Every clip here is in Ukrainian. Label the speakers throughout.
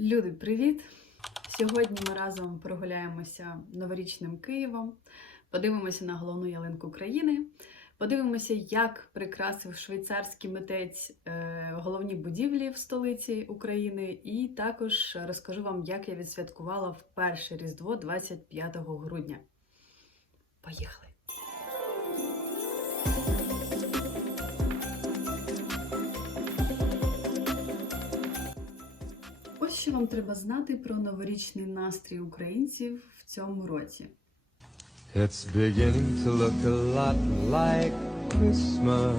Speaker 1: Люди, привіт! Сьогодні ми разом прогуляємося новорічним Києвом, подивимося на головну ялинку країни, подивимося, як прикрасив швейцарський митець е, головні будівлі в столиці України, і також розкажу вам, як я відсвяткувала вперше Різдво 25 грудня. Поїхали! Ось що вам треба знати про новорічний настрій українців в цьому році.
Speaker 2: It's beginning to look a lot like Christmas.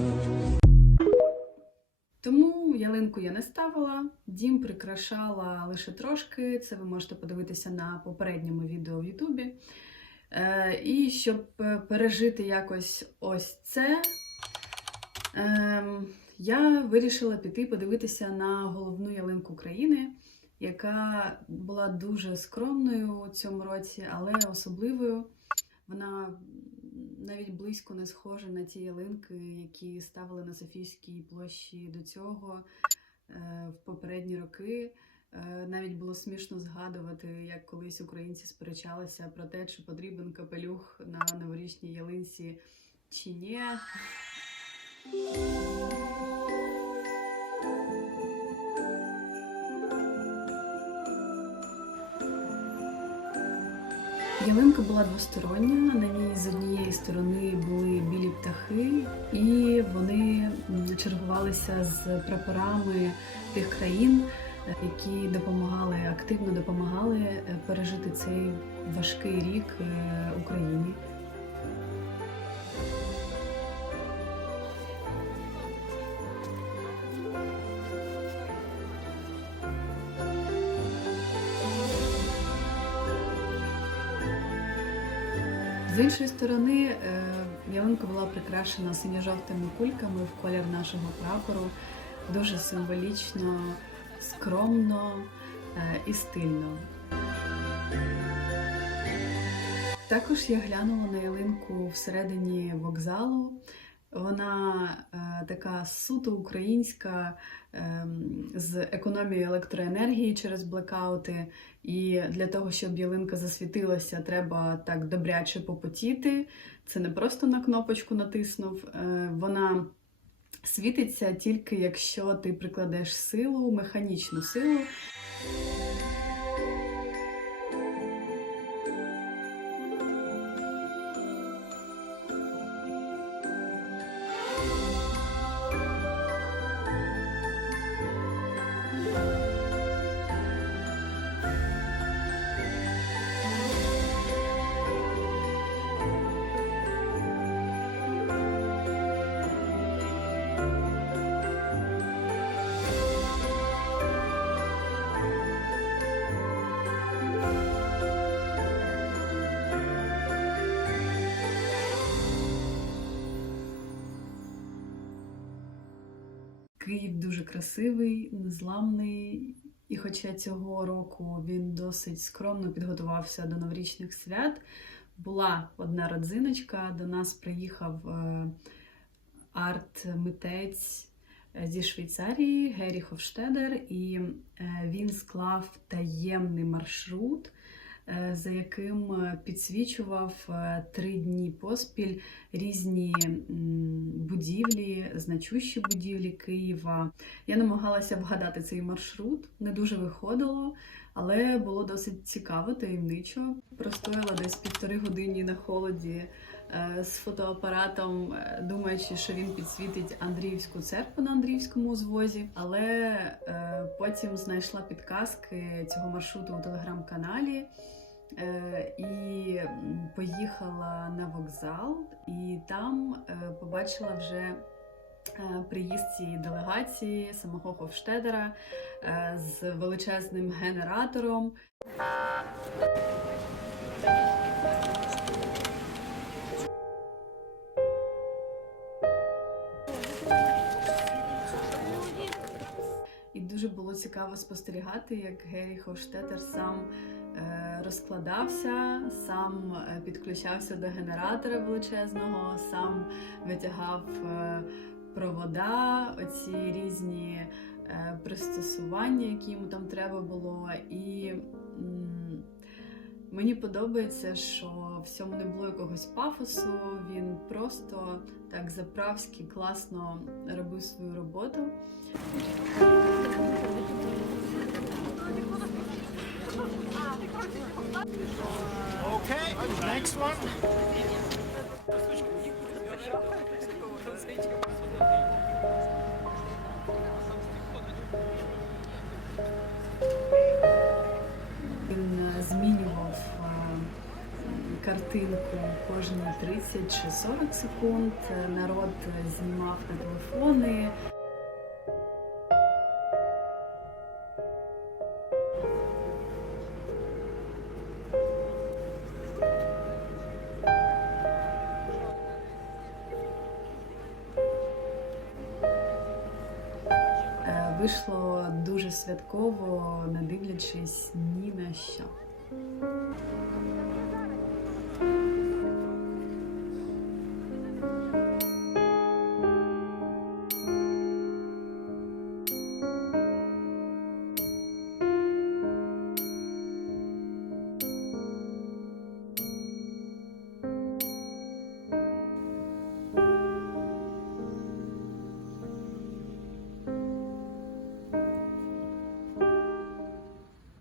Speaker 1: Тому ялинку я не ставила, дім прикрашала лише трошки. Це ви можете подивитися на попередньому відео в Ютубі. Е, і щоб е, пережити якось ось це, е, я вирішила піти подивитися на головну ялинку країни, яка була дуже скромною у цьому році, але особливою. Вона навіть близько не схожа на ті ялинки, які ставили на Софійській площі до цього е, в попередні роки. Е, Навіть було смішно згадувати, як колись українці сперечалися про те, чи потрібен капелюх на новорічній ялинці чи ні. Ялинка була двостороння. На ній з однієї сторони були білі птахи, і вони чергувалися з прапорами тих країн, які допомагали активно допомагали е, пережити цей важкий рік е, Україні. З іншої сторони, е, ялинка була прикрашена синьо-жовтими кульками в колір нашого прапору. Дуже символічно, скромно е, і стильно. Також я глянула на ялинку всередині вокзалу. Вона е, така суто українська ем, з економією електроенергії через блекаути. І для того, щоб ялинка засвітилася, треба так добряче попотіти. Це не просто на кнопочку натиснув. Е, Вона світиться тільки якщо ти прикладеш силу, механічну силу. Київ дуже красивий, незламний. І хоча цього року він досить скромно підготувався до новорічних свят, була одна родзиночка. До нас приїхав е, арт-митець е, зі Швейцарії Гері Хофштедер, і е, він склав таємний маршрут, за яким е, підсвічував е, три дні поспіль різні будівлі, значущі будівлі Києва. Я намагалася вгадати цей маршрут, не дуже виходило, але було досить цікаво, таємничо. Простояла десь півтори години на холоді е, з фотоапаратом, е, думаючи, що він підсвітить Андріївську церкву на Андріївському узвозі. Але е, потім знайшла підказки цього маршруту у телеграм-каналі. Е, І поїхала на вокзал, і там е, побачила вже е, приїзд цієї делегації самого Хофштедера з величезним генератором. І дуже було цікаво спостерігати, як Гері Хофштедер сам розкладався, сам е, підключався до генератора величезного, сам витягав е, провода, оці різні е, пристосування, які йому там треба було. І мені подобається, що в цьому не було якогось пафосу. Він просто так заправськи класно робив свою роботу.
Speaker 3: Okay, next one.
Speaker 1: Він е, змінював е, картинку кожні 30 чи 40 секунд. Е, Народ знімав на телефони. Вийшло дуже святково, не дивлячись ні на що.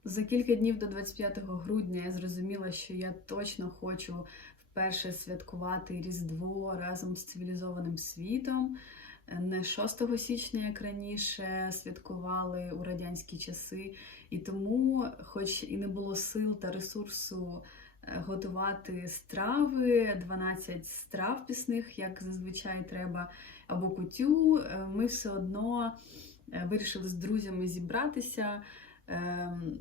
Speaker 1: За кілька днів до 25 грудня я зрозуміла, що я точно хочу вперше святкувати Різдво разом з цивілізованим світом. Не 6 січня, як раніше, святкували у радянські часи. І тому, хоч і не було сил та ресурсу е, готувати страви, 12 страв пісних, як зазвичай треба, або кутю, е, ми все одно е, вирішили з друзями зібратися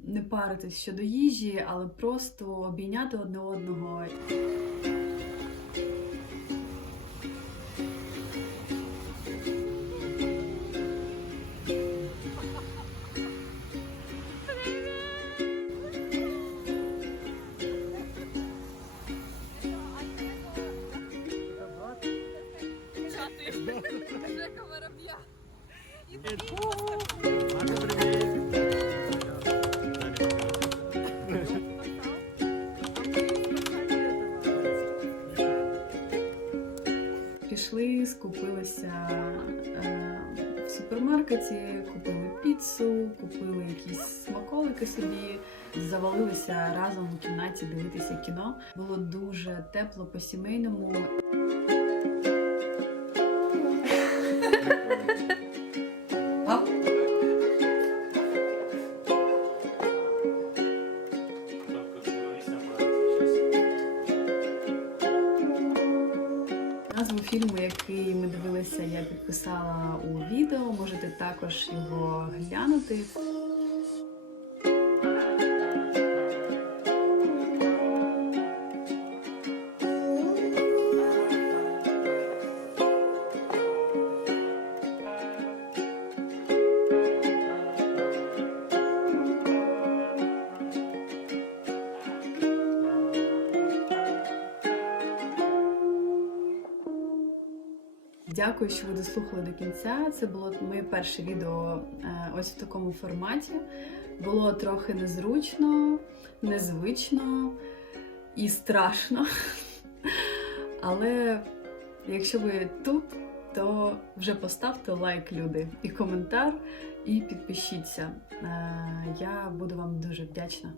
Speaker 1: не паритись щодо їжі, але просто обійняти одне одного. Пішли, скупилися е, в супермаркеті, купили піцу, купили якісь смаколики собі, завалилися разом у кімнаті дивитися кіно. Було дуже тепло по-сімейному. Назву також його глянути. Дякую, що ви дослухали до кінця. Це було моє перше відео е, ось в такому форматі. Було трохи незручно, незвично і страшно. Але якщо ви тут, то вже поставте лайк, люди, і коментар, і підпишіться. Е, Я буду вам дуже вдячна.